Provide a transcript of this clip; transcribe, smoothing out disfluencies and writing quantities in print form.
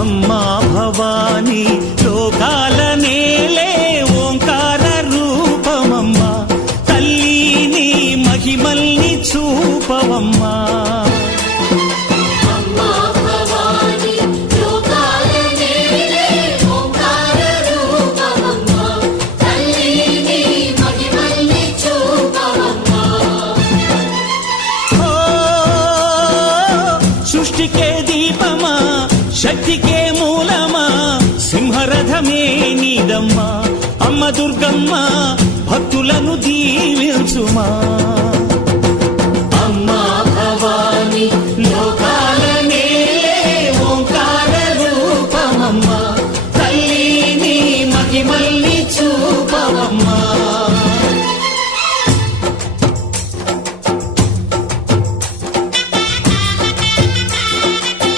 అమ్మా భవానీ లోకాల నేలే ఓంకార రూపమమ్మా తల్లి మహిమల్ని చూపవమ్మా సృష్టికే దీపమా శక్తికే మూలమా సింహరథమే నీదమ్మా అమ్మ దుర్గమ్మ భక్తులను దీవించుమా